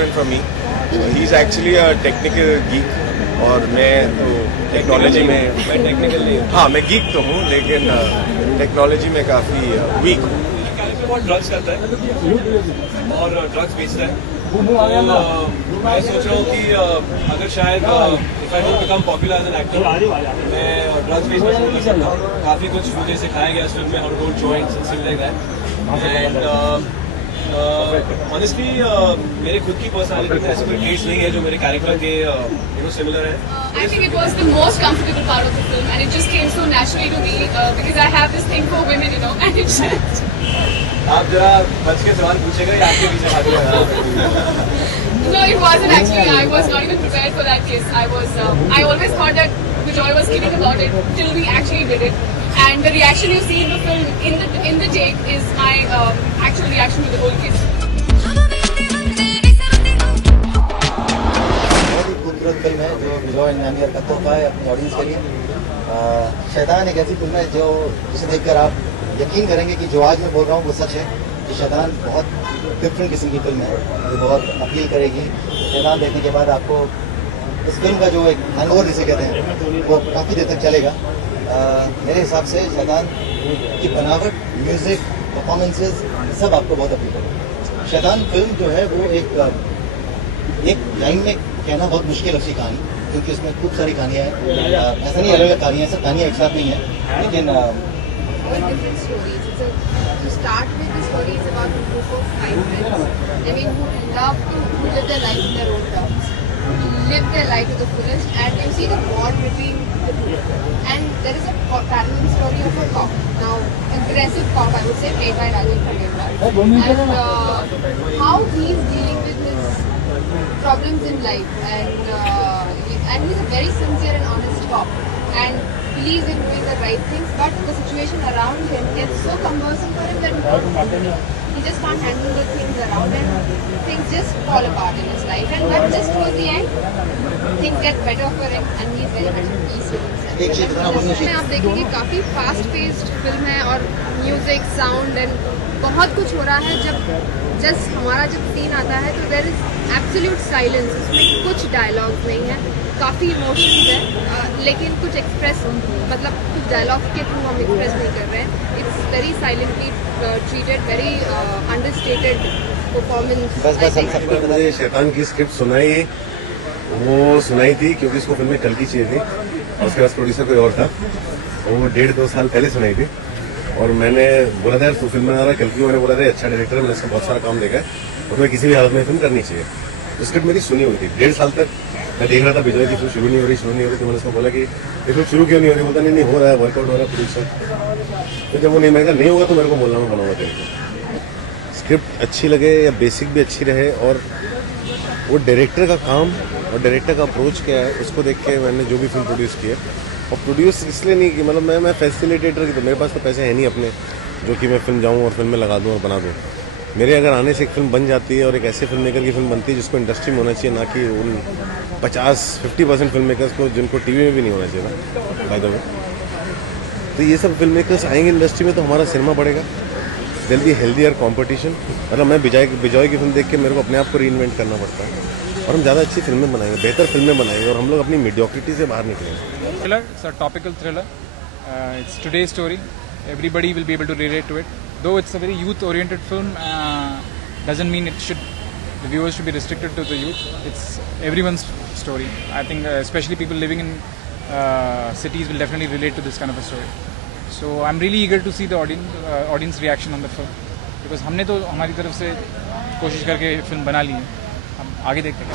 different from me. He's actually a technical geek और मैं तो टेक्नोलॉजी में मैं टेक्निकल नहीं हूँ। हाँ मैं गीक तो हूँ लेकिन टेक्नोलॉजी में काफ़ी वीक हूँ। कैरेक्टर बहुत ड्रग्स करता है और ड्रग्स बेचता है। तो मैं सोच रहा हूँ कि अगर शायद if I don't become popular as an actor मैं ड्रग्स बेचना शुरू कर सकता हूँ। काफ़ी कुछ मुझे सिखाया गया इस फिल्म में, how to roll joints and things like that. And honestly मेरे खुद की पर्सनालिटी में ऐसे कोई ट्रेट्स नहीं है जो मेरे कैरेक्टर के सिमिलर है। I think it was the most comfortable part of the film, and it just came so naturally to me because I have this thing for women, you know, and it just. आप जरा बच के सवाल पूछेगा या आपके पीछे हाथ लगा? No, it wasn't actually. I was not even prepared for that kiss. I always thought that Vijay was kidding about it till we actually did it, and the reaction you see in the film, in the take, is my actual reaction to the whole kiss. खूबसूरत film है जो विजय नानियर का तोहफा है अपनी audience के लिए। शैतान एक ऐसी फिल्म है जो जिसे देखकर आप यकीन करेंगे कि जो आज मैं बोल रहा हूँ वो सच है। कि शैतान बहुत डिफरेंट किस्म की फिल्म है, जो बहुत अपील करेगी। शैतान देखने के बाद आपको इस फिल्म का जो एक हैंगओवर जिसे कहते हैं वो काफ़ी देर तक चलेगा। मेरे हिसाब से शैतान की बनावट, म्यूज़िक, परफॉर्मेंसेज सब आपको बहुत अपील करेगा। शैतान फिल्म जो है वो एक लाइन में कहना बहुत मुश्किल है उसकी कहानी, क्योंकि उसमें खूब सारी कहानियाँ हैं। ऐसा नहीं अलग अलग कहानियाँ हैं, सब कहानियाँ एक साथ नहीं है, लेकिन different stories. To start with, the story is about a group of 5 friends. I mean, who love to live their life in their own terms, live their life to the fullest, and you see the bond between the two. And there is a parallel story of a cop. Now, aggressive cop, I would say, played by Rajan Khandelwal, and how he is dealing with his problems in life, and he's a very sincere and honest cop, and believes in doing the right things, but the situation around him gets so cumbersome for him that he just can't handle the things around him. Things just fall apart in his life, and but just towards the end, things get better for him, and he's very much at peace with himself. इसमें आप देखेंगे काफ़ी fast paced film है और music, sound and बहुत कुछ हो रहा है। जस्ट हमारा जब सीन आता है तो देयर इज एब्सोल्यूट साइलेंस, उसमें कुछ डायलॉग्स नहीं है, काफ़ी इमोशंस है, लेकिन कुछ एक्सप्रेस मतलब कुछ डायलॉग के थ्रू हम एक्सप्रेस नहीं कर रहे हैं। It's very silently treated, very understated performance. मुझे शैतान की स्क्रिप्ट सुनाई थी क्योंकि उसको फिल्म में कल की चाहिए थी और उसके पास प्रोड्यूसर कोई और था, वो 1.5-2 साल पहले सुनाई थी और मैंने बोला था यार तू फिल्म बना रहा है कल की, मैंने बोला था अच्छा डायरेक्टर है, मैंने इसका बहुत सारा काम देखा है और तुम्हें किसी भी हालत में फिल्म करनी चाहिए। तो स्क्रिप्ट मेरी सुनी हुई थी 1.5 साल तक। मैं देख रहा था विजय की फिल्म शुरू नहीं हो रही तो मैंने उसको बोला कि फिल्म शुरू क्यों नहीं हो रही, बोलता नहीं हो रहा है, वर्कआउट हो रहा है प्रोड्यूसर। तो जब वो नहीं होगा तो मेरे को बोलना, मैं बनाऊंगा तेरे को। स्क्रिप्ट अच्छी लगे या बेसिक भी अच्छी रहे और वो डायरेक्टर का काम और डायरेक्टर का अप्रोच क्या है उसको देख के मैंने जो भी फिल्म प्रोड्यूस की है। और प्रोड्यूस इसलिए नहीं कि मतलब मैं फैसिलिटेटर की, तो मेरे पास तो पैसे है नहीं अपने जो कि मैं फिल्म जाऊँ और फिल्म में लगा दूँ और बना दूँ। मेरे अगर आने से एक फिल्म बन जाती है और एक ऐसे फिल्म मेकर की फिल्म बनती है जिसको इंडस्ट्री में होना चाहिए, ना कि उन 50% फिल्म मेकर्स को जिनको टीवी में भी नहीं होना चाहिए था बाय द वे। तो ये सब फिल्म मेकर्स आएंगे इंडस्ट्री में तो हमारा सिनेमा बढ़ेगा, देयर बी हेल्दियर कॉम्पिटिशन। मतलब मैं विजय की फिल्म देख के मेरे को अपने आप को रीइन्वेंट करना पड़ता है और हम ज़्यादा अच्छी फिल्में बनाएंगे, बेहतर फिल्में बनाएंगे और हम लोग अपनी मीडियोक्रिटी से बाहर निकलेंगे। Thriller, it's a topical thriller. It's today's story. Everybody will be able to relate to it. Though it's a very youth-oriented film, doesn't mean the viewers should be restricted to the youth. It's everyone's story. I think especially people living in cities will definitely relate to this kind of a story. So I'm really eager to see the audience reaction on the film, because हमने तो हमारी तरफ से कोशिश करके film बना ली है, हम आगे देखते हैं।